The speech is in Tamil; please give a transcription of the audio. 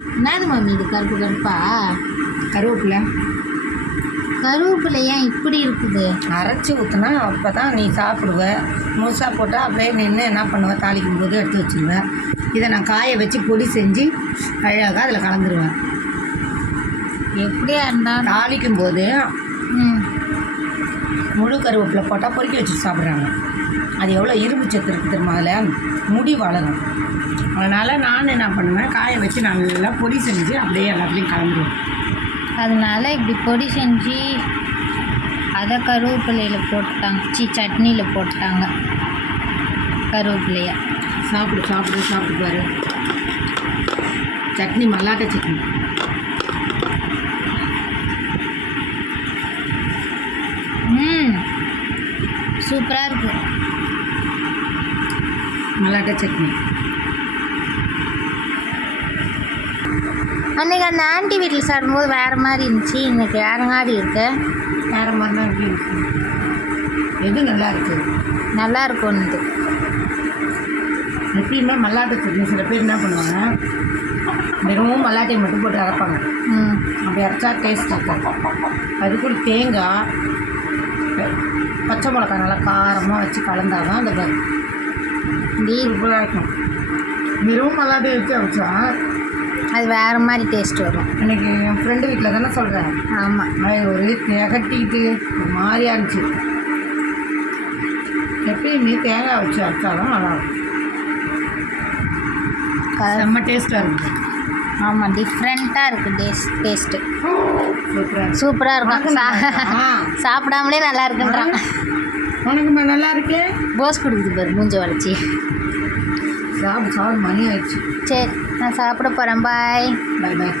என்னது மம்மி இது கருப்பு கருப்பா? கருவேப்பிலை. கருவேப்பிலை ஏன் இப்படி இருக்குது? அரைச்சி ஊற்றினா அப்போ தான் நீ சாப்பிடுவ. முழுசாக போட்டால் அப்படியே நின்று என்ன பண்ணுவேன், தாளிக்கும் போது எடுத்து வச்சுருவேன். இதை நான் காய வச்சு பொடி செஞ்சு அழகாக அதில் கலந்துருவேன். எப்படியா இருந்தாலும் தாளிக்கும் போது முழு கருவேப்பிலை போட்டால் பொறுக்கி வச்சுட்டு சாப்பிட்றாங்க. அது எவ்வளோ இரும்பு சத்து இருக்குது தெரியுமா? அதில் முடி வளரும். அதனால் நான் என்ன பண்ணுவேன், காய வச்சு நல்லா பொடி செஞ்சு அப்படியே எல்லாத்துலேயும் கலந்துருவேன். அதனால இப்படி பொடி செஞ்சு அதை கருவேப்பிலையில் போட்டாங்க, சட்னியில் போட்டாங்க கருவேப்பிலையை. சாப்பிடு சாப்பிடு சாப்பிட்டு பாரு. சட்னி மல்லாட்டை சட்னி. சூப்பராக இருக்கும் மல்லாட்டை சட்னி. அன்றைக்கி அந்த ஆண்டி வீட்டில் சாப்பிடும்போது வேறு மாதிரி இருந்துச்சு, இன்றைக்கி வேறு மாதிரி இருக்கு. வேறு மாதிரி தான் எப்படி இருக்கு? எது நல்லா இருக்குது? நல்லா இருக்கும்னு எப்பயுமே மல்லாட்டை சட்னி சில பேர் என்ன பண்ணுவாங்க, வெறும் மல்லாட்டையை மட்டும் போட்டு அரைப்பாங்க. அப்படி அரைச்சா டேஸ்ட் இருக்கும். அது கூட தேங்காய், பச்சை மிளகாய் நல்லா காரமாக வச்சு கலந்தால் தான் அந்த சூப்பராக இருக்கும். வெறும் மல்லாட்டையை வச்சு அரைச்சா அது வேறு மாதிரி டேஸ்ட் வரும். எனக்கு என் ஃப்ரெண்டு வீட்டில் தானே சொல்கிறேன். ஆமாம், அது ஒரு திகட்டிட்டு ஒரு மாதிரியாக இருந்துச்சு. எப்பயுமே தேங்காய் வச்சு அரைச்சாதான் நல்லாயிருக்கும். செம்ம டேஸ்ட்டாக இருக்குது. ஆமாம், டிஃப்ரெண்ட்டாக இருக்குது டேஸ்ட்டு. சூப்பராக இருக்கும். சாப்பிடாமலே நல்லா இருக்குன்றான். உனக்குமா நல்லா இருக்கு? போஸ் கொடுக்குது பாரு மூஞ்ச வளைச்சி. சாப்பிடு சாப்பிடு, மணி ஆயிடுச்சு. சரி, நான் சாப்பிட போகிறேன். பாய் பாய் பாய்.